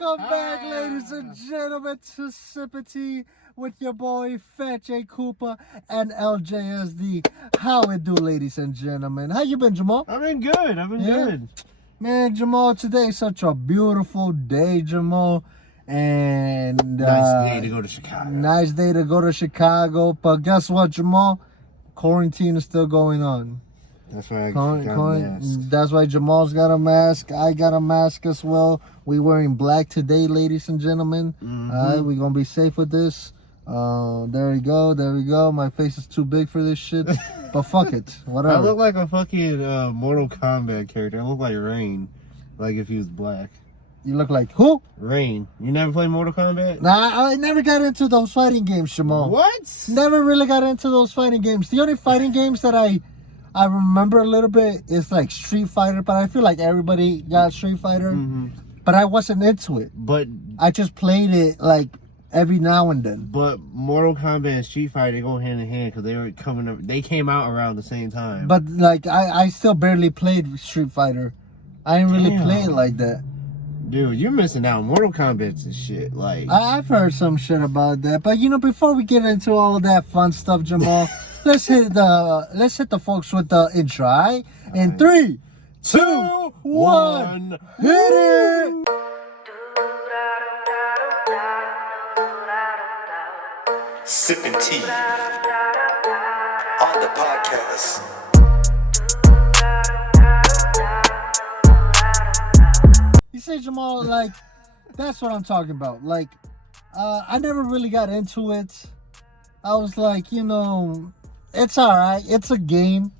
Welcome back, ladies and gentlemen, to Sippin' Tea with your boy Phat Koopa and LJSD. How it do, ladies and gentlemen? How you been, Jamal? I've been good. Good. Man, Jamal, today's such a beautiful day, Jamal. And nice day to go to Chicago. Nice day to go to Chicago. But guess what, Jamal? Quarantine is still going on. That's why I got a mask. That's why Jamal's got a mask. I got a mask as well. We wearing black today, ladies and gentlemen. All right, we're gonna be safe with this. There we go. My face is too big for this shit, but fuck it, whatever. I look like a fucking Mortal Kombat character. I look like Rain, like if he was black. You look like who? Rain. You never played Mortal Kombat? Nah, I never got into those fighting games, Jamal. What? Never really got into those fighting games. The only fighting games that I remember a little bit is like Street Fighter, but I feel like everybody got Street Fighter. But I wasn't into it. But I just played it like every now and then. But Mortal Kombat and Street Fighter, they go hand in hand because they were coming up. They came out around the same time. But like I still barely played Street Fighter. I didn't really play it like that. Dude, you're missing out. Mortal Kombat's and shit. Like I've heard some shit about that. But you know, before we get into all of that fun stuff, Jamal, let's hit the folks with the intro. All right? In 3, 2, 1, hit it! Sippin' Tea on the podcast. You see, Jamal, like, that's what I'm talking about. Like, I never really got into it. I was like, you know, it's alright. It's a game.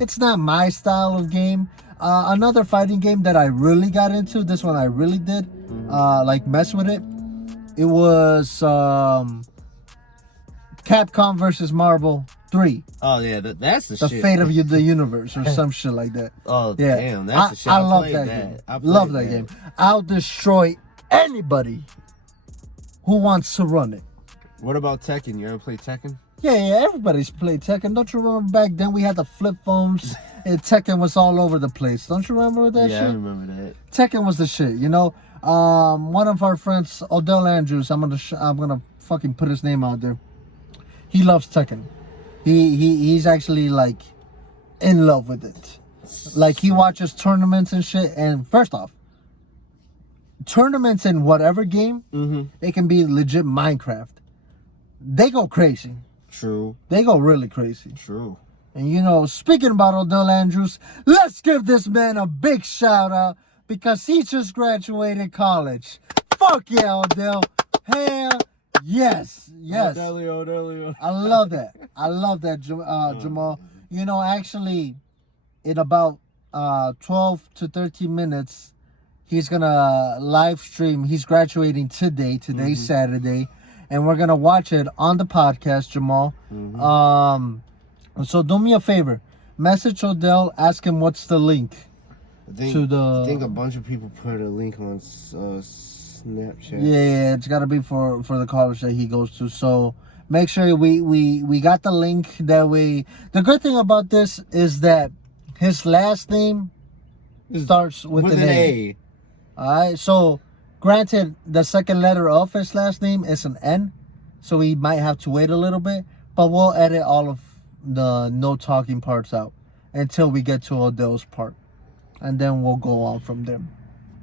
It's not my style of game. Another fighting game that I really got into, this one I really did, like, mess with it. It was Capcom versus Marvel 3. Oh yeah, that's the shit. The Fate of the Universe or some shit like that. Oh yeah, damn, that's the shit. I love that game. Love that game. I'll destroy anybody who wants to run it. What about Tekken? You ever play Tekken? Yeah, everybody's played Tekken. Don't you remember back then we had the flip phones and Tekken was all over the place? Don't you remember that shit? Yeah, I remember that. Tekken was the shit, you know. One of our friends, Odell Andrews, I'm gonna fucking put his name out there. He loves Tekken. He's actually like in love with it. Like he watches tournaments and shit. And first off, tournaments in whatever game, it can be legit Minecraft. They go crazy. True. They go really crazy. True. And you know, speaking about Odell Andrews, let's give this man a big shout out because he just graduated college. Fuck yeah, Odell. Hell yes. Odelio. I love that, Jamal. You know, actually, in about 12 to 13 minutes, he's gonna live stream. He's graduating today. Today's Saturday, and we're gonna watch it on the podcast, Jamal. So do me a favor, message Odell, ask him what's the link I think a bunch of people put a link on Snapchat. Yeah, it's gotta be for the college that he goes to. So make sure we got the link that way. The good thing about this is that his last name starts with an A. Alright, so granted the second letter of his last name is an N, so we might have to wait a little bit, but we'll edit all of the no talking parts out until we get to Odell's part, and then we'll go on from there.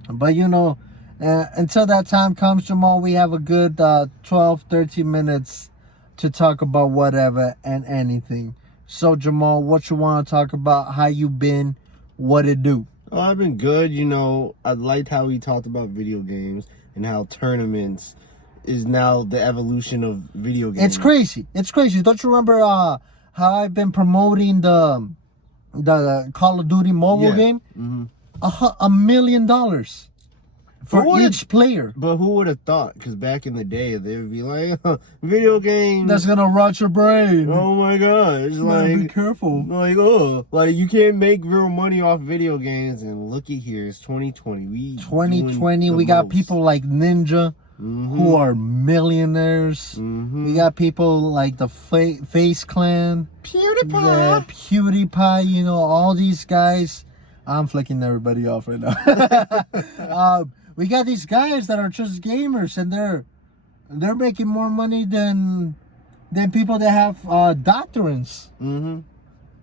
But you know, until that time comes, Jamal, we have a good 12-13 minutes to talk about whatever and anything. So Jamal, what you want to talk about? How you been? What it do? Oh, I've been good. You know, I liked how he talked about video games and how tournaments is now the evolution of video games. It's crazy. Don't you remember how I've been promoting the Call of Duty mobile game? $1 million for each player. But who would have thought? Because back in the day, they would be like, video games. That's gonna rot your brain. Oh my gosh. Like, be careful. Like, like you can't make real money off video games. And looky here, it's 2020. 2020, we got people like Ninja who are millionaires. We got people like the Face Clan. PewDiePie. Yeah, PewDiePie, you know, all these guys. I'm flicking everybody off right now. We got these guys that are just gamers, and they're making more money than people that have doctorates,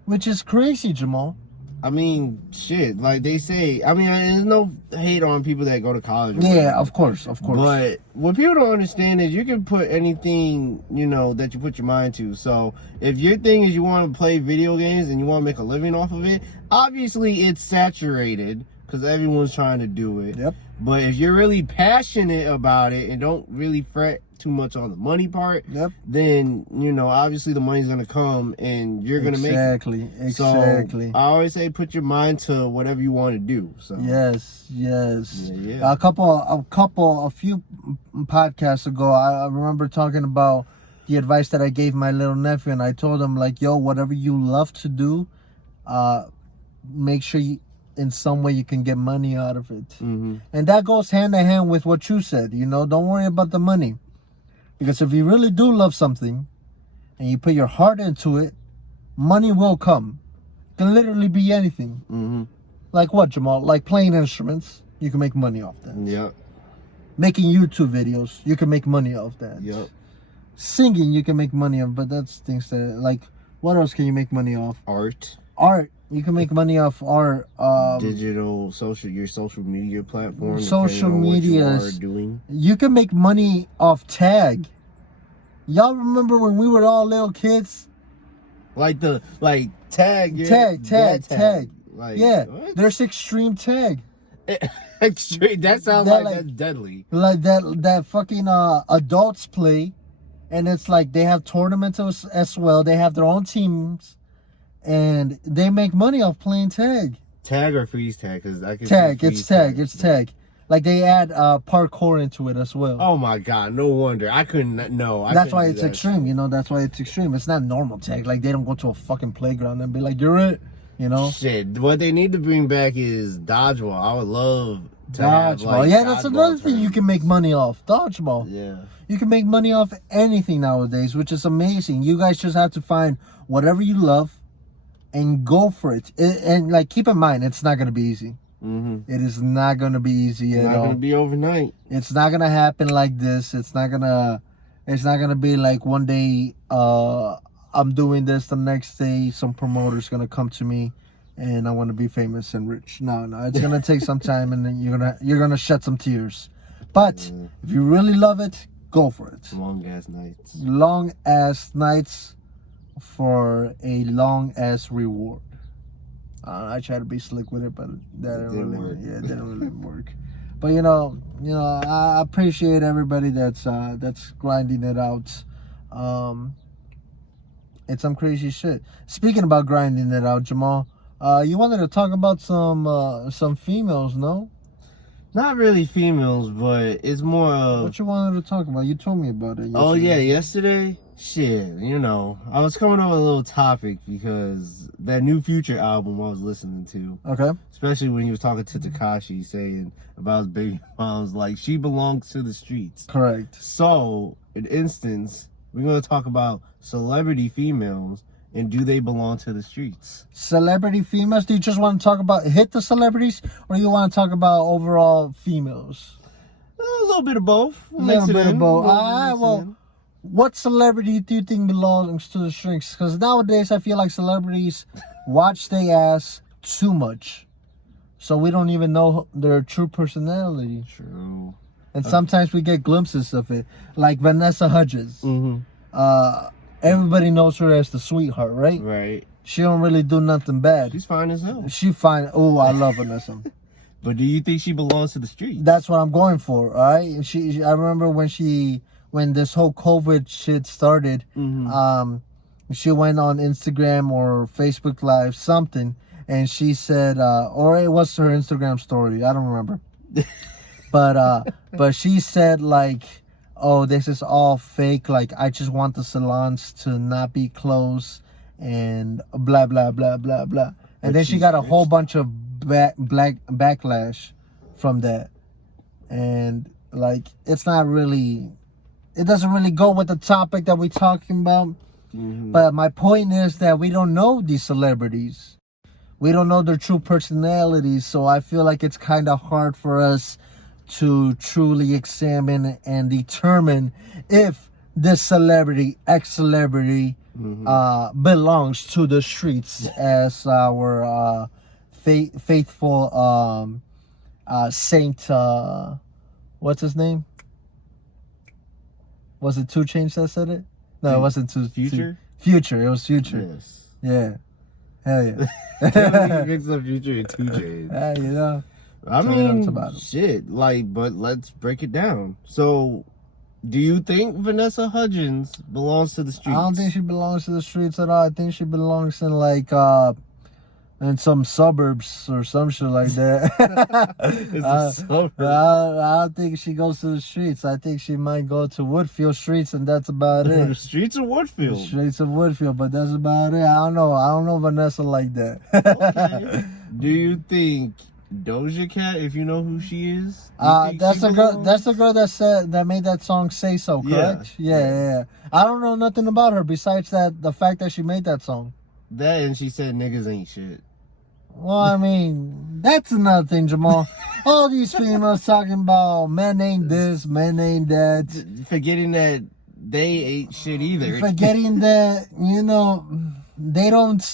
which is crazy, Jamal. I mean, shit. Like they say, I mean, there's no hate on people that go to college. Yeah, of course. But what people don't understand is you can put anything, that you put your mind to. So if your thing is you want to play video games and you want to make a living off of it, obviously it's saturated because everyone's trying to do it. Yep. But if you're really passionate about it and don't really fret too much on the money part, then obviously the money's gonna come and you're gonna make it. Exactly. So I always say put your mind to whatever you want to do. So yes. Yeah. A few podcasts ago, I remember talking about the advice that I gave my little nephew, and I told him like, yo, whatever you love to do, make sure in some way you can get money out of it. And that goes hand in hand with what you said. Don't worry about the money. Because if you really do love something and you put your heart into it, money will come. It can literally be anything. Like what, Jamal? Like playing instruments, you can make money off that. Yep. Making YouTube videos, you can make money off that. Yep. Singing, you can make money off, but that's things that, like, what else can you make money off? Art. You can make money off art. Digital, your social media platform. Social media. What you are doing. You can make money off tag. Y'all remember when we were all little kids? Tag. Tag. Like, yeah, what? there's extreme tag. Extreme. That sounds like that's deadly. Like that fucking adults play, and it's like they have tournaments as well. They have their own teams. And they make money off playing tag. Tag or freeze tag? Because I can tag. It's tag. Like they add parkour into it as well. Oh my god! No wonder I couldn't. No, that's why it's extreme. That's why it's extreme. It's not normal tag. Like they don't go to a fucking playground and be like, "You're it." Shit. What they need to bring back is dodgeball. I would love to dodgeball. have, That's another thing you can make money off. Dodgeball. Yeah. You can make money off anything nowadays, which is amazing. You guys just have to find whatever you love and go for it. And like, keep in mind, it's not gonna be easy. It is not gonna be easy at all. It's not gonna be overnight. It's not gonna happen like this. It's not gonna be like one day I'm doing this, the next day some promoter's gonna come to me and I want to be famous and rich. No, it's gonna take some time, and then you're gonna shed some tears. But if you really love it, go for it. Long ass nights for a long ass reward. I tried to be slick with it, but that didn't really work. Yeah, it didn't really work. But I appreciate everybody that's grinding it out. It's some crazy shit. Speaking about grinding it out, Jamal, you wanted to talk about some females, no? Not really females, but it's more of... What you wanted to talk about? You told me about it yesterday. Oh, yeah, yesterday? Shit, I was coming up with a little topic because that new Future album I was listening to. Okay. Especially when he was talking to Tekashi, saying about his baby mom's, like, she belongs to the streets. Correct. So, in instance, we're going to talk about celebrity females and do they belong to the streets? Celebrity females? Do you just want to talk about hit the celebrities, or you want to talk about overall females? A little bit of both. A little bit of both. Well, what celebrity do you think belongs to the streets? Because nowadays I feel like celebrities watch their ass too much, so we don't even know their true personality. True. And sometimes we get glimpses of it, like Vanessa Hudgens. Everybody knows her as the sweetheart, right? Right. She don't really do nothing bad. She's fine as hell. She fine. Oh, I love Vanessa. But do you think she belongs to the streets? That's what I'm going for. All right. I remember when this whole COVID shit started. She went on Instagram or Facebook Live, something, and she said, or it was her Instagram story. I don't remember. But she said like, oh, this is all fake. Like, I just want the salons to not be closed and blah, blah, blah, blah, blah. And then she got a whole bunch of backlash from that. And, like, it doesn't really go with the topic that we're talking about. But my point is that we don't know these celebrities. We don't know their true personalities. So I feel like it's kind of hard for us to truly examine and determine if this celebrity, ex-celebrity, belongs to the streets as our faithful saint. What's his name? Was it 2 Chainz that said it? No, it wasn't Future. Future. It was Future. Yes. Yeah. Hell yeah. He mixed up Future and 2 Chainz. Yeah, you know. I mean, shit. Like, but let's break it down. So, do you think Vanessa Hudgens belongs to the streets? I don't think she belongs to the streets at all. I think she belongs in like in some suburbs or some shit like that. I don't think she goes to the streets. I think she might go to Woodfield streets, and that's about it. The streets of Woodfield. The streets of Woodfield, but that's about it. I don't know Vanessa like that. Okay. Do you think Doja Cat, if you know who she is? That's the girl. That's the girl that made that song "Say So." Correct? Yeah. I don't know nothing about her besides the fact that she made that song. That, and she said niggas ain't shit. Well, I mean, that's another thing, Jamal. All these females talking about men ain't this, men ain't that. Forgetting that they ain't shit either. Forgetting that, they don't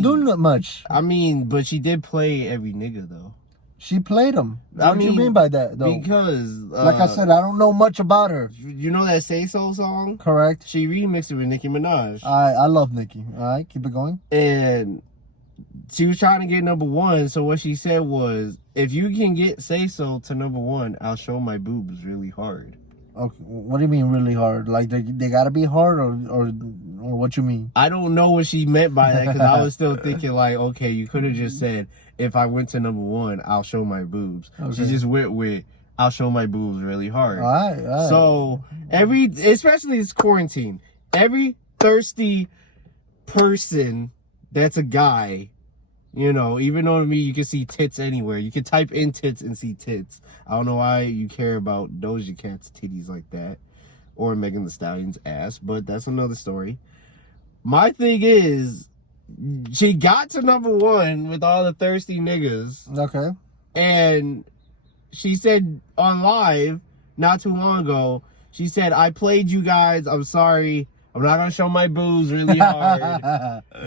do much. I mean, but she did play every nigga, though. She played them. What do you mean by that, though? Because... like I said, I don't know much about her. You know that Say So song? Correct. She remixed it with Nicki Minaj. I love Nicki. All right, keep it going. And she was trying to get #1, so what she said was, if you can get Say So to #1, I'll show my boobs really hard. Okay, what do you mean really hard? Like they gotta be hard, or what you mean? I don't know what she meant by that, because I was still thinking like, okay, you could have just said, if I went to #1, I'll show my boobs. Okay. She just went with, I'll show my boobs really hard. All right. So especially this quarantine, every thirsty person that's a guy, even though to me you can see tits anywhere. You can type in tits and see tits. I don't know why you care about Doja Cat's titties like that, or Megan Thee Stallion's ass, but that's another story. My thing is, she got to #1 with all the thirsty niggas. Okay. And she said on live not too long ago, she said, I played you guys. I'm sorry. I'm not going to show my boobs really hard.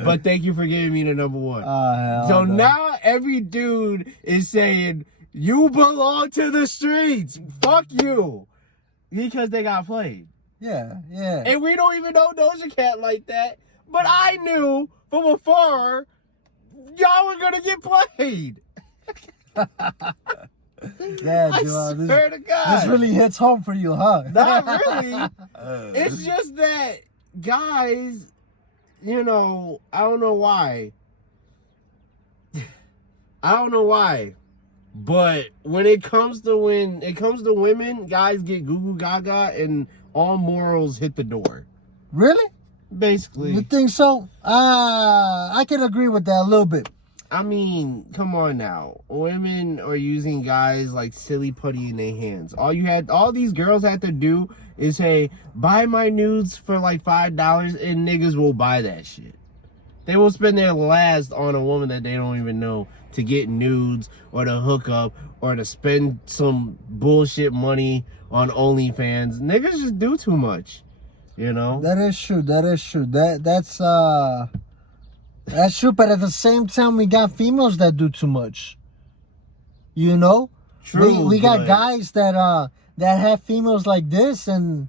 But thank you for giving me the #1. So now every dude is saying, you belong to the streets. Fuck you. Because they got played. Yeah. And we don't even know Doja Cat like that. But I knew from afar, y'all were going to get played. Yeah, I swear to God. This really hits home for you, huh? Not really. It's just that guys, I don't know why. But when it comes to women, guys get goo goo gaga and all morals hit the door. Really? Basically. You think so? I can agree with that a little bit. I mean, come on now. Women are using guys like silly putty in their hands. All these girls had to do is say, buy my nudes for like $5, and niggas will buy that shit. They will spend their last on a woman that they don't even know to get nudes or to hook up or to spend some bullshit money on OnlyFans. Niggas just do too much, That is true. That's true, but at the same time, we got females that do too much. True. We got guys that have females like this, and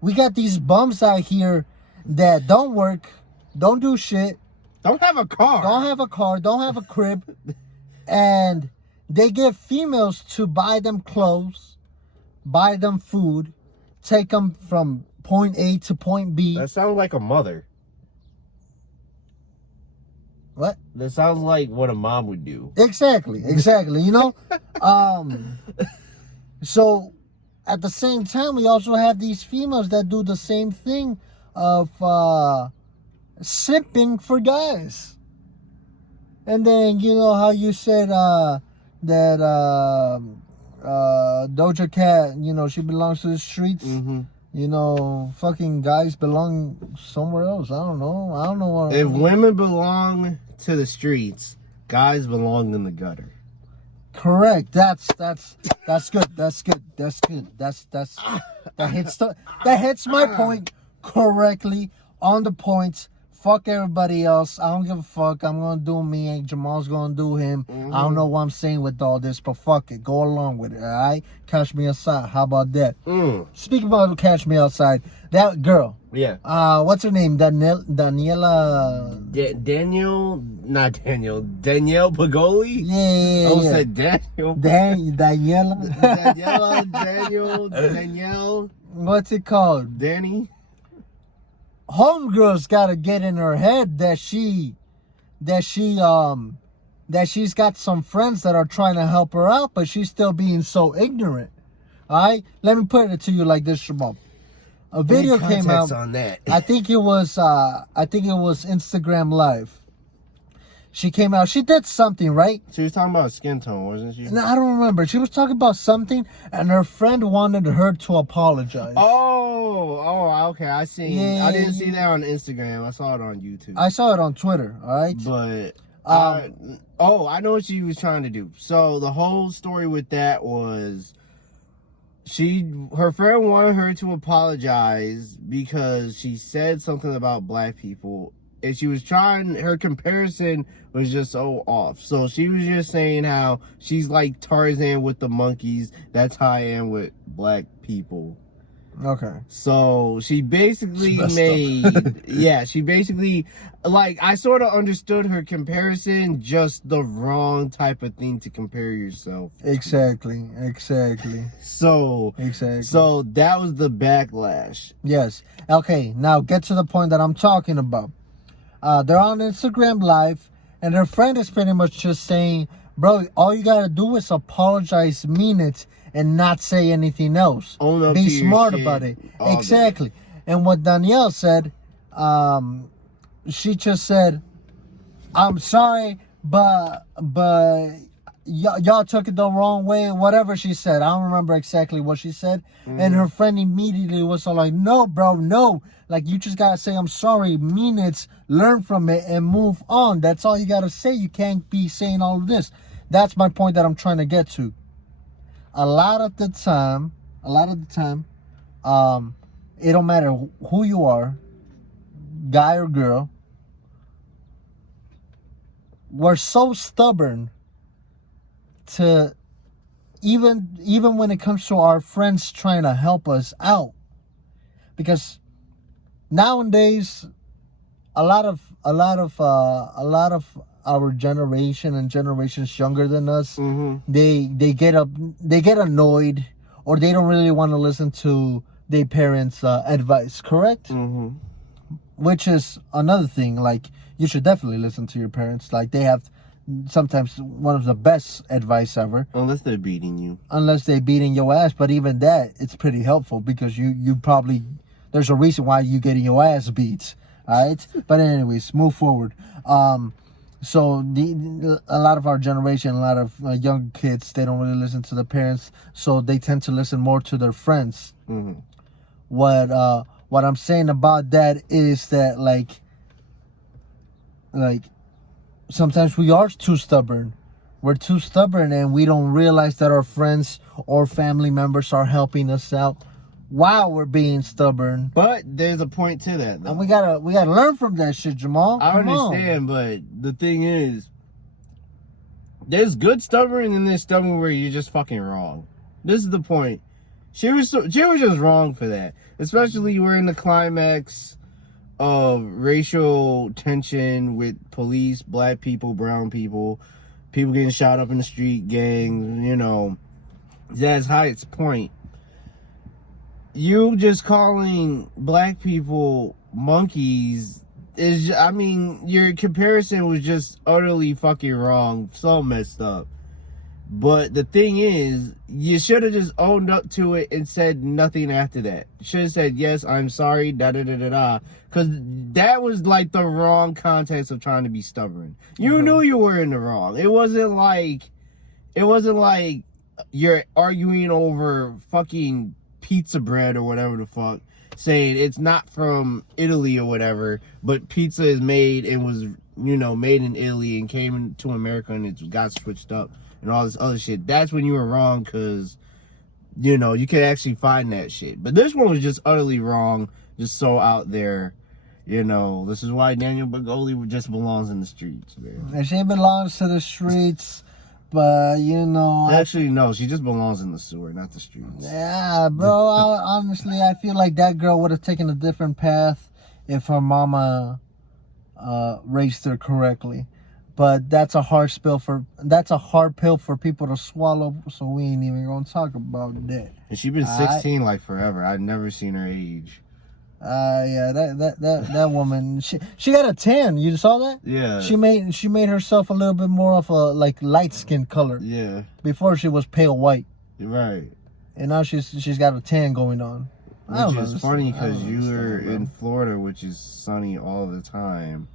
we got these bums out here that don't work, don't do shit, don't have a car, don't have a crib, and they get females to buy them clothes, buy them food, take them from point A to point B. That sounds like a mother. What? That sounds like what a mom would do. Exactly. So at the same time, we also have these females that do the same thing of simping for guys. And then how you said that Doja Cat, she belongs to the streets. Mm-hmm. Fucking guys belong somewhere else. I don't know. If women belong to the streets, guys belong in the gutter. Correct. That's good. That's good. That's good. That hits my point correctly on the points. Fuck everybody else. I don't give a fuck. I'm gonna do me, and Jamal's gonna do him. I don't know what I'm saying with all this, but fuck it. Go along with it, alright? Catch me outside. How about that? Speaking about catch me outside, that girl. Yeah. What's her name? Daniela. Danielle Pagoli? Yeah. I almost said Daniel. Daniela. Danielle. What's it called? Danny. Homegirl's gotta get in her head that she's got some friends that are trying to help her out, but she's still being so ignorant. Alright? Let me put it to you like this, Jamal. A video came out on that. I think it was Instagram Live. She came out. She did something, right? She was talking about skin tone, wasn't she? No, I don't remember. She was talking about something, and her friend wanted her to apologize. Oh, okay. I didn't see that on Instagram. I saw it on YouTube. I saw it on Twitter. All right. But I know what she was trying to do. So the whole story with that was her friend wanted her to apologize because she said something about black people. And she was her comparison was just so off. So she was just saying how she's like Tarzan with the monkeys. That's how I am with black people. Okay. So she basically I sort of understood her comparison, just the wrong type of thing to compare yourself to. Exactly. So that was the backlash. Yes. Okay, now get to the point that I'm talking about. They're on Instagram Live, and her friend is pretty much just saying, bro, all you gotta do is apologize, mean it, and not say anything else. Be smart about it. Exactly. And what Danielle said, she just said, I'm sorry, but y'all took it the wrong way, whatever she said. I don't remember exactly what she said. And her friend immediately was all like, no, bro, no. Like, you just gotta say, I'm sorry, mean it, learn from it, and move on. That's all you gotta say. You can't be saying all of this. That's my point that I'm trying to get to. A lot of the time, it don't matter who you are, guy or girl, we're so stubborn to even when it comes to our friends trying to help us out, because nowadays a lot of our generation and generations younger than us, they get annoyed, or they don't really want to listen to their parents' advice, correct? Which is another thing. Like, you should definitely listen to your parents. Like, they have sometimes one of the best advice ever. Unless they're beating you. Unless they're beating your ass. But even that, it's pretty helpful, because you probably, there's a reason why you getting your ass beat. Alright? But anyways, move forward. So a lot of our generation, a lot of young kids, they don't really listen to the parents, so they tend to listen more to their friends. What I'm saying about that is that like sometimes we are too stubborn. We're too stubborn, and we don't realize that our friends or family members are helping us out while we're being stubborn. But there's a point to that, though. And we gotta learn from that shit, Jamal. I understand, but the thing is, there's good stubborn and there's stubborn where you're just fucking wrong. This is the point. She was just wrong for that. Especially we're in the climax of racial tension with police, black people, brown people getting shot up in the street, gangs, that's highest point. You just calling black people monkeys your comparison was just utterly fucking wrong, so messed up. But the thing is, you should have just owned up to it and said nothing after that. You should have said, yes, I'm sorry, da-da-da-da-da. Because that was like the wrong context of trying to be stubborn. You knew you were in the wrong. It wasn't like you're arguing over fucking pizza bread or whatever the fuck, saying it's not from Italy or whatever, but pizza is made and was, made in Italy and came to America and it got switched up. and all this other shit, that's when you were wrong, because, you know, you could actually find that shit. But this one was just utterly wrong, just so out there. You know, this is why Daniel Bagoli just belongs in the streets, man. And she belongs to the streets, but, you know... Actually, no, she just belongs in the sewer, not the streets. Yeah, bro, honestly, I feel like that girl would have taken a different path if her mama raised her correctly. But that's a hard pill for people to swallow, so we ain't even gonna talk about that. And she been 16 like forever. I've never seen her age. Yeah, that woman, she got a tan. You saw that? Yeah. She made herself a little bit more of a like light skin color. Yeah. Before she was pale white. You're right. And now she's got a tan going on. Which is funny because you were in Florida, which is sunny all the time.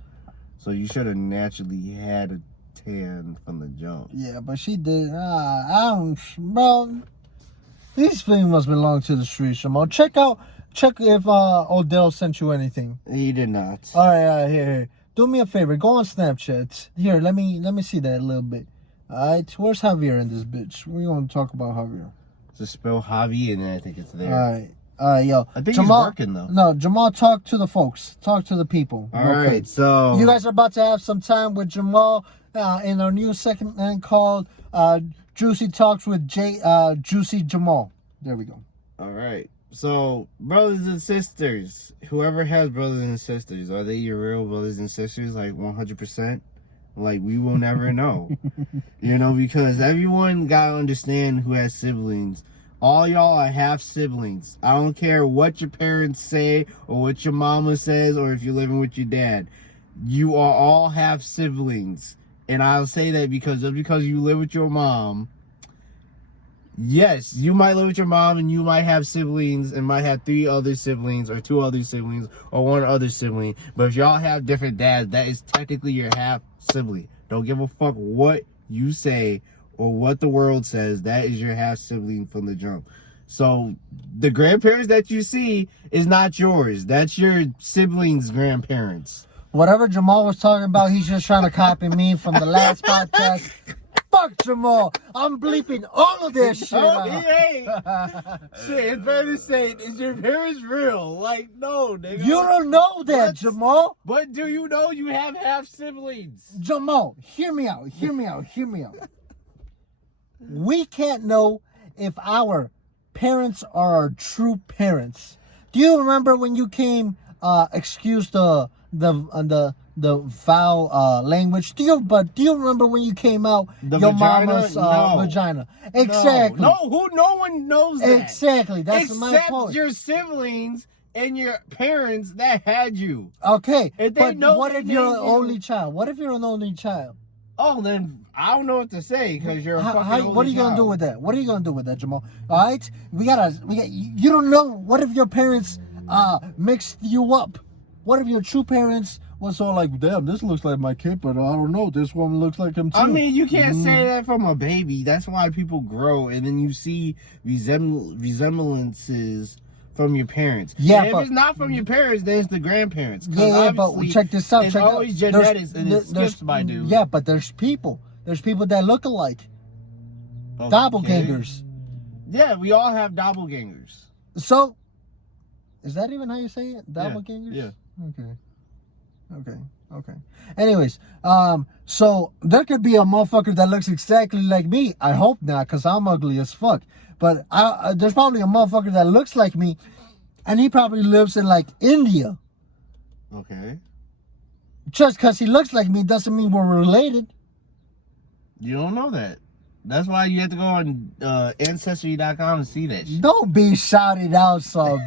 So you should have naturally had a tan from the jump. Yeah, but she did. Bro. These females belong to the streets, Jamal. Check if Odell sent you anything. He did not. All right, here. Do me a favor. Go on Snapchat. Here, let me see that a little bit. All right, where's Javier in this bitch? We're gonna talk about Javier. Just spell Javi and I think it's there. All right, yo. I think Jamal, he's working though. No, Jamal, talk to the folks. Talk to the people. All right, so you guys are about to have some time with Jamal in our new segment called Juicy Talks with Juicy Jamal. There we go. All right. So, brothers and sisters, whoever has brothers and sisters, are they your real brothers and sisters? Like 100%? Like, we will never know. You know, because everyone gotta understand who has siblings. All y'all are half siblings. I don't care what your parents say or what your mama says or if you're living with your dad. You are all half siblings. And I'll say that because just because you live with your mom, yes, you might live with your mom and you might have siblings and might have 3 other siblings or 2 other siblings or 1 other sibling. But if y'all have different dads, that is technically your half sibling. Don't give a fuck what you say or what the world says. That is your half sibling from the jump. So the grandparents that you see is not yours. That's your siblings' grandparents. Whatever Jamal was talking about, he's just trying to copy me from the last podcast. Fuck Jamal. I'm bleeping all of this shit out. Shit, it's better to say, is your parents real? Like, no, nigga. You don't know that, Jamal. But do you know you have half siblings? Jamal, hear me out. We can't know if our parents are our true parents. Do you remember when you came, excuse the foul language? Do you remember when you came out your mama's vagina? Exactly. No one knows that. Exactly. That's my point. Except your siblings and your parents that had you. Okay. If they but know what if you're an only child? What if you're an only child? Oh, then I don't know what to say because you're a fucking only what are you gonna do with that? What are you gonna do with that, Jamal? All right, you don't know. What if your parents mixed you up? What if your true parents was all like, damn, this looks like my kid, but I don't know, this one looks like him too. I mean, you can't say that from a baby. That's why people grow, and then you see resemblances from your parents. Yeah, and if it's not from your parents, then it's the grandparents. Yeah, but check this out. It's always genetics, and it skips by dude. Yeah, but there's people that look alike. Okay. Doppelgangers. Yeah, we all have doppelgangers. So, is that even how you say it? Doppelgangers? Yeah. Okay. Anyways, so there could be a motherfucker that looks exactly like me. I hope not, because I'm ugly as fuck. But there's probably a motherfucker that looks like me, and he probably lives in, like, India. Okay. Just because he looks like me doesn't mean we're related. You don't know that. That's why you have to go on Ancestry.com and see that shit. Don't be shouting out some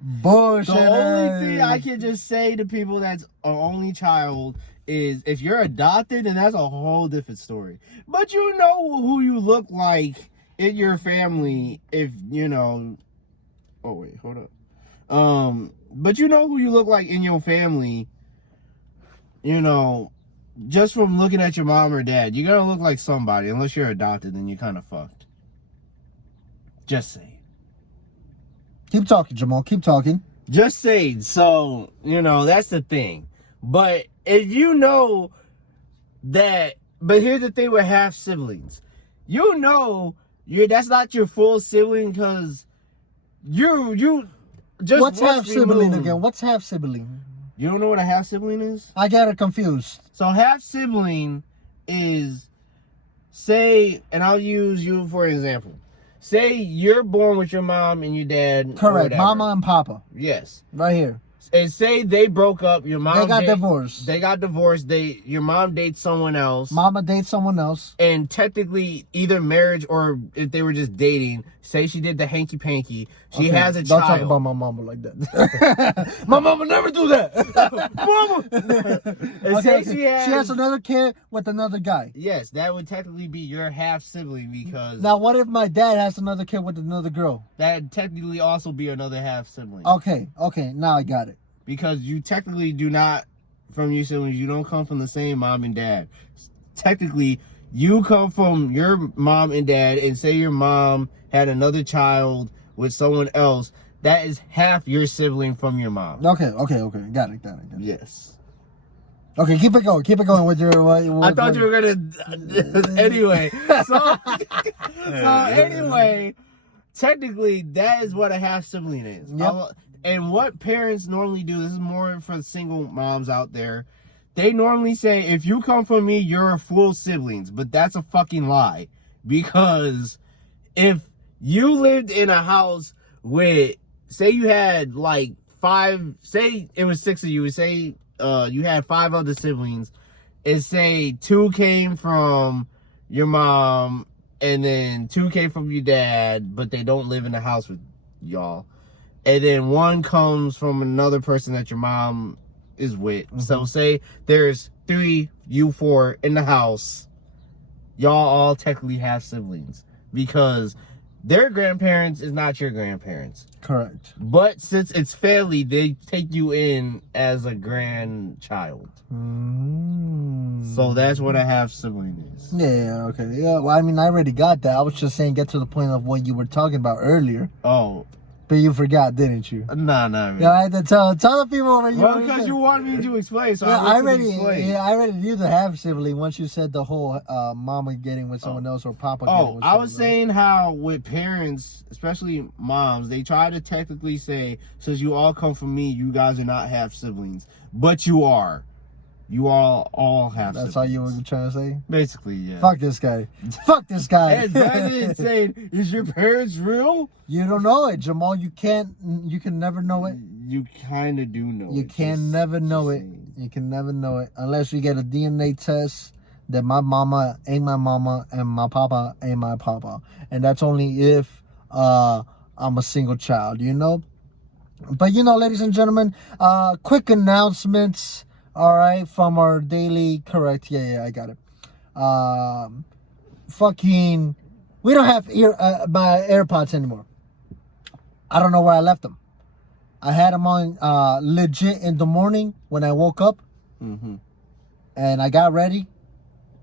bullshit. The only thing I can just say to people that's an only child is if you're adopted, then that's a whole different story. But you know who you look like in your family if, you know... Oh, wait, hold up. But you know who you look like in your family, you know... Just from looking at your mom or dad, you're gonna look like somebody. Unless you're adopted, then you're kind of fucked. Just saying. Keep talking, Jamal. Keep talking. Just saying. So, you know, that's the thing. But if you know that... But here's the thing with half siblings. you know that's not your full sibling because you just What's half sibling removed. again? What's half sibling? You don't know what a half sibling is? I got it confused. So half sibling is, say, and I'll use you for an example. Say you're born with your mom and your dad. Correct. Mama and Papa. Yes. Right here. And say they broke up. Your mom. They got divorced. They got divorced. Your mom dates someone else. Mama dates someone else. And technically, either marriage or if they were just dating, say she did the hanky panky. She has a Don't child. talk about my mama like that. My mama never do that. Mama. And say She has another kid with another guy. Yes, that would technically be your half sibling because Now, what if my dad has another kid with another girl? that'd technically also be another half sibling. Okay. Now I got it. Because you technically do not, from your siblings, you don't come from the same mom and dad. Technically, you come from your mom and dad, and say your mom had another child with someone else, that is half your sibling from your mom. Okay. Got it. Yes. Okay, keep it going with your... I thought you were gonna... anyway. So anyway, technically, that is what a half sibling is. Yep. And what parents normally do, this is more for single moms out there, they normally say, if you come from me, you're full siblings. But that's a fucking lie. Because if you lived in a house with, say you had like say it was 6 of you, say you had 5 other siblings, and say 2 came from your mom, and then 2 came from your dad, but they don't live in the house with y'all. And then 1 comes from another person that your mom is with. Mm-hmm. So say there's 3, you 4 in the house. Y'all all technically have siblings. Because their grandparents is not your grandparents. Correct. But since it's family, they take you in as a grandchild. So that's what a half sibling is. Yeah, okay. Yeah, well, I mean, I already got that. I was just saying, get to the point of what you were talking about earlier. Oh. But you forgot, didn't you? Nah, really. Yeah, I had to tell the people what you. Well, because you wanted me to explain, so I already explain. knew the half sibling once you said the whole mama getting with someone else or papa getting with someone else. I was saying how with parents, especially moms, they try to technically say, since you all come from me, you guys are not half siblings, but you are. You all have That's siblings. all you were trying to say? Basically, yeah. Fuck this guy. Fuck this guy. And rather than saying, is your parents real? You don't know it, Jamal. You can never know it. You kind of do know You can never know it. You can never know it unless you get a DNA test that my mama ain't my mama and my papa ain't my papa. And that's only if I'm a single child, you know? But, you know, ladies and gentlemen, quick announcements. All right, from our daily, correct, yeah, I got it. We don't have my AirPods anymore. I don't know where I left them. I had them on legit in the morning when I woke up. Mm-hmm. And I got ready.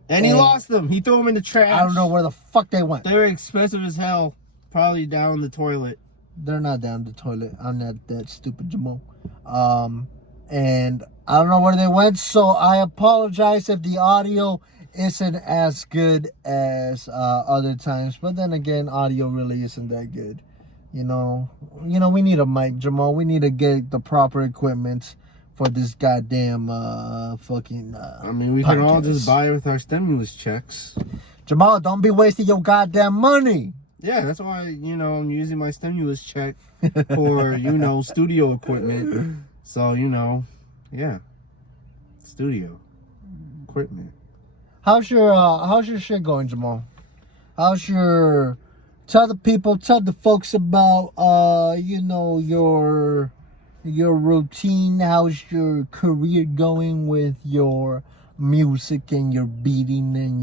And he lost them. He threw them in the trash. I don't know where the fuck they went. They were expensive as hell. Probably down the toilet. They're not down the toilet. I'm not that stupid, Jamal. And I don't know where they went, so I apologize if the audio isn't as good as other times. But then again, audio really isn't that good. You know, we need a mic, Jamal. We need to get the proper equipment for this goddamn fucking I mean, we can all just buy it with our stimulus checks. Jamal, don't be wasting your goddamn money. Yeah, that's why, I'm using my stimulus check for, studio equipment. So, yeah. Studio equipment. How's your shit going, Jamal? Tell the folks about your routine. How's your career going with your music and your beating and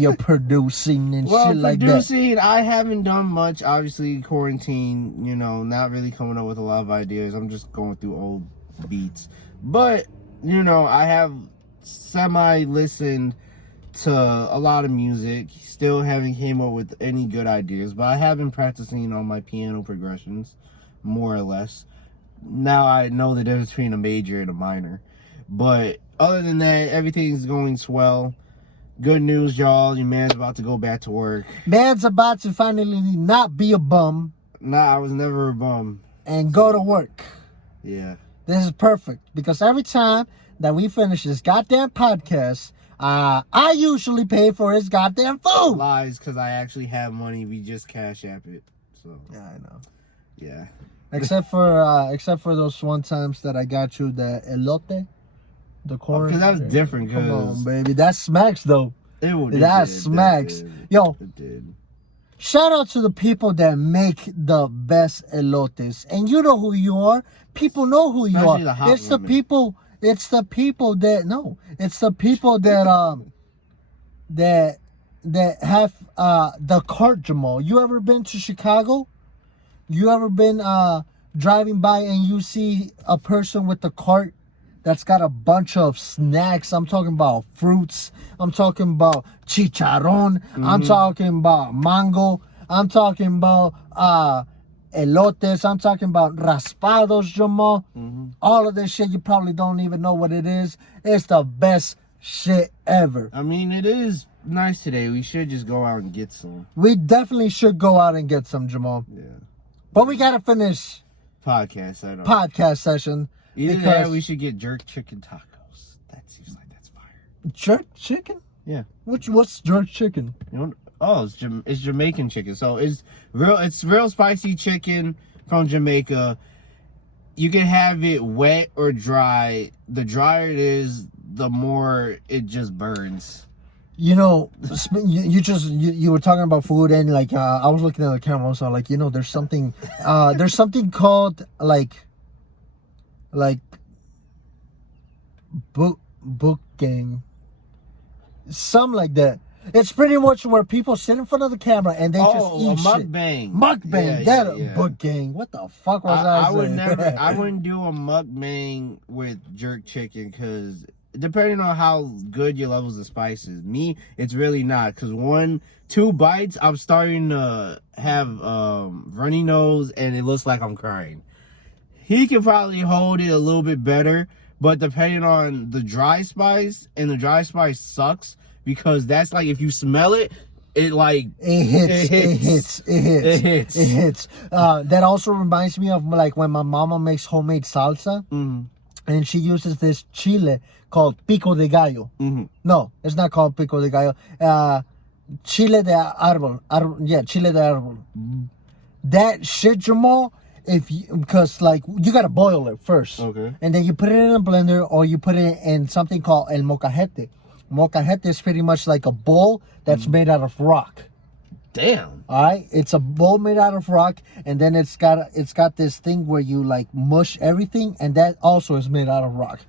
your producing and shit like that? Producing, I haven't done much. Obviously, quarantine, not really coming up with a lot of ideas. I'm just going through old beats. But, I have semi-listened to a lot of music. Still haven't came up with any good ideas. But I have been practicing on my piano progressions, more or less. Now I know the difference between a major and a minor. But other than that, everything's going swell. good news, y'all. Your man's about to go back to work. Man's about to finally not be a bum. Nah, I was never a bum. And go to work. Yeah. This is perfect because every time that we finish this goddamn podcast, I usually pay for his goddamn food. Lies, because I actually have money. We just cash app it. So Yeah, I know. yeah. Except for those one times that I got you the elote, the corn. Because that was different. Come on, Cause baby. That smacks though. That smacks. Yo, It did. shout out to the people that make the best elotes. And you know who you are. People know who you Especially are. the hot It's the women. people. It's the people that It's the people that that have the cart, Jamal. You ever been to Chicago? You ever been driving by and you see a person with the cart that's got a bunch of snacks? I'm talking about fruits. I'm talking about chicharron. I'm talking about mango. I'm talking about elotes. I'm talking about raspados, Jamal. All of this shit, you probably don't even know what it is. It's the best shit ever. I mean, it is nice today. We should just go out and get some. We definitely should go out and get some, Jamal. Yeah. But we gotta finish Podcast. I know. podcast session. Either because- that, we should get jerk chicken tacos. That seems like that's fire. Jerk chicken? Yeah. What's jerk chicken? You know? Oh, it's Jamaican chicken. So it's real spicy chicken from Jamaica. You can have it wet or dry. The drier it is, the more it just burns. You know, you were talking about food and like I was looking at the camera, so like there's something called like book gang, something like that. It's pretty much where people sit in front of the camera and they just eat shit. Mukbang. Mukbang, Yeah. book gang. What the fuck was I I would saying? never. I wouldn't do a mukbang with jerk chicken because depending on how good your levels of spice is, me, it's really not. Because 2 bites, I'm starting to have runny nose and it looks like I'm crying. He can probably hold it a little bit better, but depending on the dry spice, and the dry spice sucks because that's like if you smell it, it hits. That also reminds me of like when my mama makes homemade salsa, and she uses this chile called pico de gallo. No, it's not called pico de gallo. Chile de árbol. Chile de árbol. That shit, Jamal. Because like you gotta boil it first, Okay. and then you put it in a blender or you put it in something called el mocajete. Mocajete is pretty much like a bowl that's made out of rock. Damn. All right, it's a bowl made out of rock, and then it's got this thing where you like mush everything, and that also is made out of rock.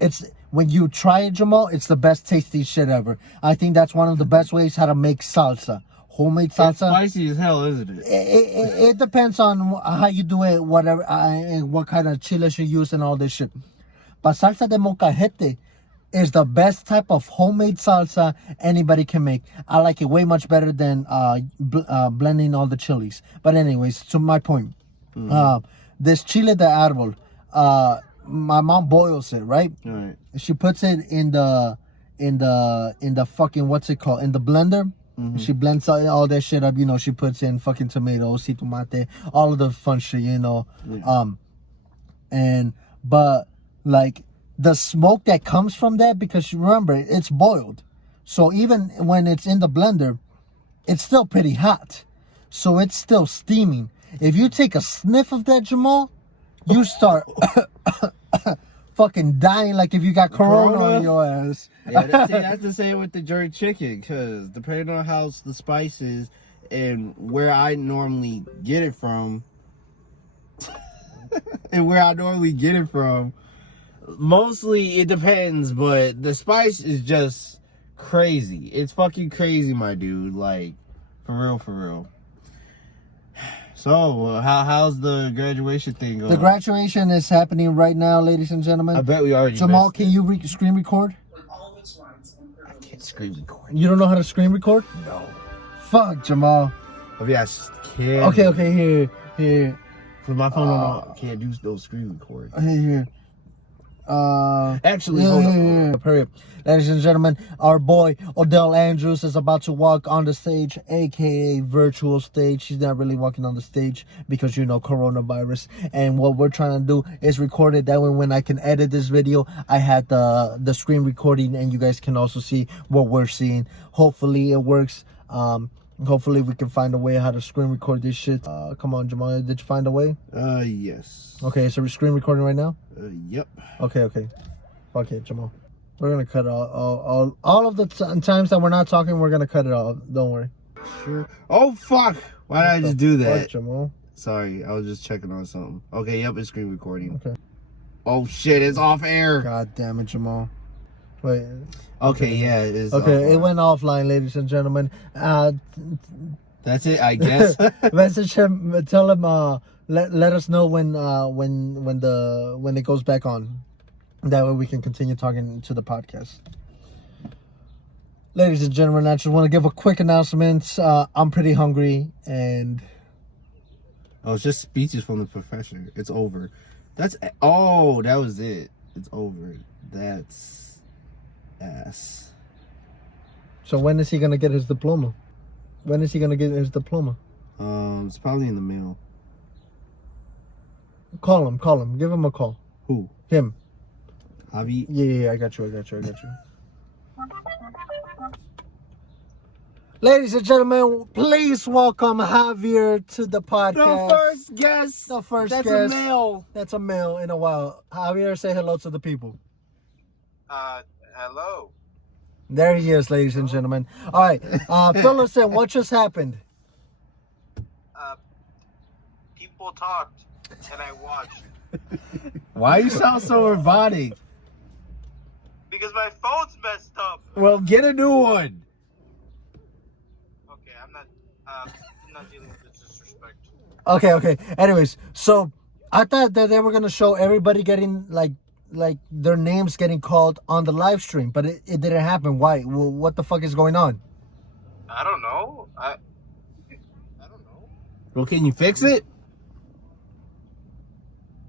It's when you try it, Jamal, it's the best tasty shit ever. I think that's one of the best ways how to make salsa. Homemade salsa. It's spicy as hell, isn't it? It depends on how you do it, whatever, and what kind of chiles you use and all this shit. But salsa de mocajete is the best type of homemade salsa anybody can make. I like it way much better than blending all the chilies. But anyways, to my point, this chile de árbol, my mom boils it, right? All right. She puts it in the fucking what's it called, in the blender. She blends all that shit up, she puts in fucking tomatoes, tomate, all of the fun shit, but like the smoke that comes from that, because you remember it's boiled, so even when it's in the blender, it's still pretty hot, so it's still steaming. If you take a sniff of that, Jamal, you start fucking dying like if you got corona on your ass. Yeah, that's the same with the jerk chicken, because depending on how the spice is and where I normally get it from, mostly it depends, but the spice is just crazy. It's fucking crazy, my dude. Like, for real. So, how's the graduation thing going? The graduation is happening right now, ladies and gentlemen. I bet we already Jamal, missed can you screen record? I can't screen record. You don't know how to screen record? No. Fuck, Jamal. I mean, I can't. Okay, here. Cause my phone can't do no screen record. Here. Actually, hold on. Period. Ladies and gentlemen, our boy Odell Andrews is about to walk on the stage, aka virtual stage. He's not really walking on the stage because coronavirus. And what we're trying to do is record it. That way, when I can edit this video, I had the screen recording, and you guys can also see what we're seeing. Hopefully, it works. Hopefully, we can find a way how to screen record this shit. Come on, Jamal, did you find a way? Yes. Okay, so we're screen recording right now. Yep. Okay. Fuck it, Jamal. We're gonna cut all of the times that we're not talking. We're gonna cut it off. Don't worry. Sure. Oh fuck! Why did I just do that? Fuck, Jamal. Sorry, I was just checking on something. Okay, yep, it's screen recording. Okay. Oh shit, it's off air. God damn it, Jamal. Wait. Okay, yeah, it is. Okay, offline. it went offline, ladies and gentlemen. That's it, I guess. Message him. Tell him. Let us know when it goes back on. That way we can continue talking to the podcast. Ladies and gentlemen, I just want to give a quick announcement. I'm pretty hungry, and Oh, it's just speeches from the professor. It's over. That was it. It's over. That's ass. so when is he gonna get his diploma? When is he gonna get his diploma? It's probably in the mail. Call him. Give him a call. Who? Him. Javi? Yeah, I got you. Ladies and gentlemen, please welcome Javier to the podcast. The first guest. That's guest. a male. That's a male in a while. Javier, say hello to the people. Hello. There he is, ladies and gentlemen. All right, fill us in. What just happened? People talked, and I watched. Why you sound so robotic? Because my phone's messed up. Well, get a new one. Okay, I'm not dealing with this disrespect. Okay. Anyways, so I thought that they were gonna show everybody getting like their names getting called on the live stream, but it didn't happen. Why? Well, what the fuck is going on? I don't know. I don't know. Well, can you fix it?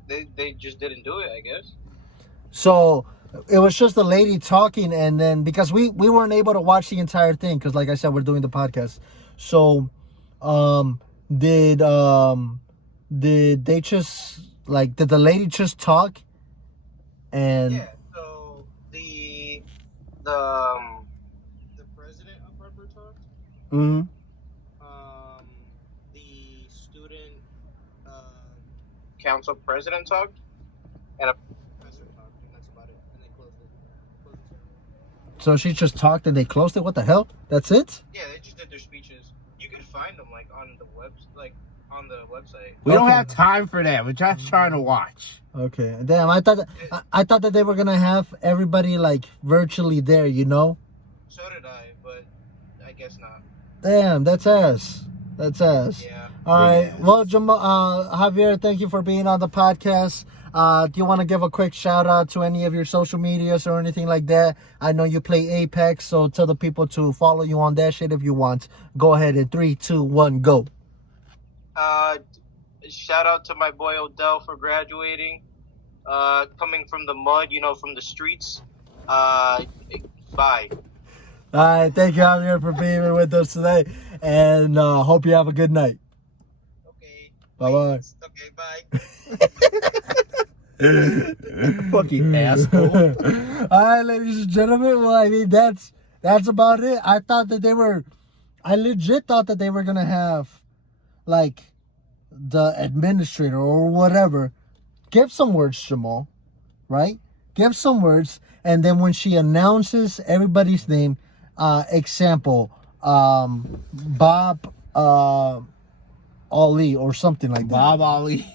They just didn't do it, I guess. So it was just the lady talking, and then because we weren't able to watch the entire thing because, like I said, we're doing the podcast. So, did they just did the lady just talk? And Yeah. So the president of Harvard talked. Mm-hmm. The student council president talked, and a professor talked, and that's about it. And they closed it. So she just talked and they closed it. What the hell? That's it? Yeah, they just did their speeches. You can find them on the website. We don't Okay. have time for that. We're just trying to watch. Okay. Damn, I thought that they were gonna have everybody virtually there. So did I, but I guess not. Damn, that's ass. Yeah. All right. Yeah. Well, Javier, thank you for being on the podcast. Do you want to give a quick shout out to any of your social medias or anything like that? I know you play Apex, so tell the people to follow you on that shit if you want. Go ahead in 3, 2, 1, go. Shout out to my boy Odell for graduating. Coming from the mud, from the streets. Bye. All right. Thank you, Javier, for being here with us today, and hope you have a good night. Okay. Bye-bye. Okay, bye. Fucking asshole. All right, ladies and gentlemen. Well, I mean, that's about it. I legit thought that they were gonna have the administrator or whatever give some words, Jamal, right? Give some words, and then when she announces everybody's name, example, Bob Ali or something like that. Bob Ali.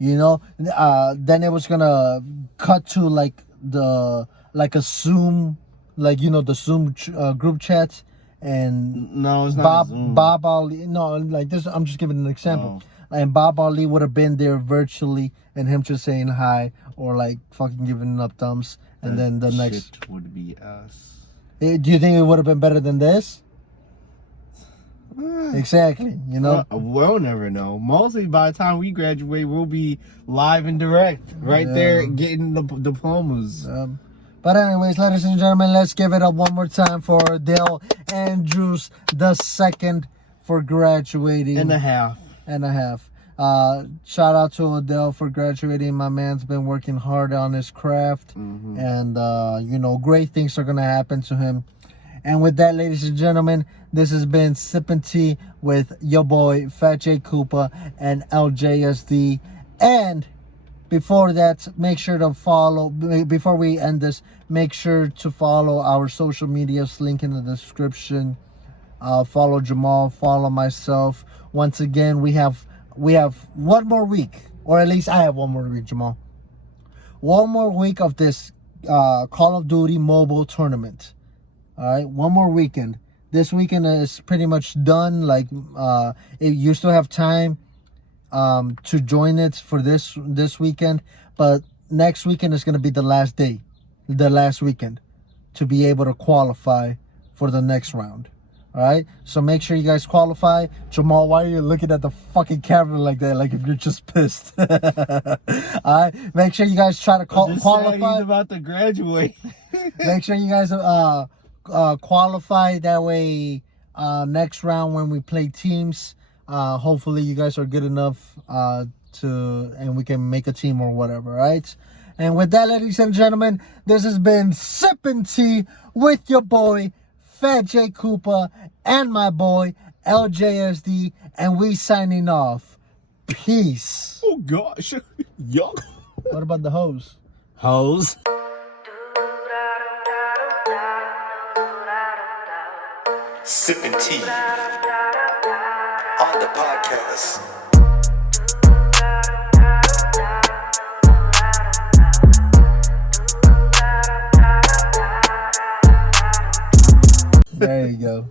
Then it was gonna cut to a Zoom, the Zoom group chats, and No, it's not. Bob Ali. No, this. I'm just giving an example. And Bob Ali would have been there virtually, and him just saying hi or fucking giving up thumbs, and then the next would be us. Do you think it would have been better than this? Exactly. You know. We'll never know. Mostly by the time we graduate, we'll be live and direct, right there, getting the diplomas. But anyways, ladies and gentlemen, let's give it up one more time for Dale Andrews II for graduating. And a half. Shout out to Odell for graduating. My man's been working hard on his craft, and you know, great things are gonna happen to him. And with that, ladies and gentlemen, this has been Sippin' Tea with your boy Phat J Koopa and LJSD. And before that, make sure to follow. Before we end this, make sure to follow our social medias. Link in the description. Follow Jamal. Follow myself. Once again, we have one more week, or at least I have one more week, Jamal. One more week of this Call of Duty mobile tournament. All right, one more weekend. This weekend is pretty much done. Like, you still have time to join it for this weekend, but next weekend is going to be the last day, the last weekend, to be able to qualify for the next round. All right, so make sure you guys qualify. Jamal, why are you looking at the fucking camera like that? Like if you're just pissed. All right, make sure you guys try to qualify. He's about to graduate. Make sure you guys qualify. That way, next round when we play teams, hopefully you guys are good enough and we can make a team or whatever. All right. And with that, ladies and gentlemen, this has been Sippin' Tea with your boy Phat J Koopa and my boy LJSD, and we signing off. Peace. Oh gosh. Yuck. What about the hose? Hose. Sippin' tea on the podcast. There you go.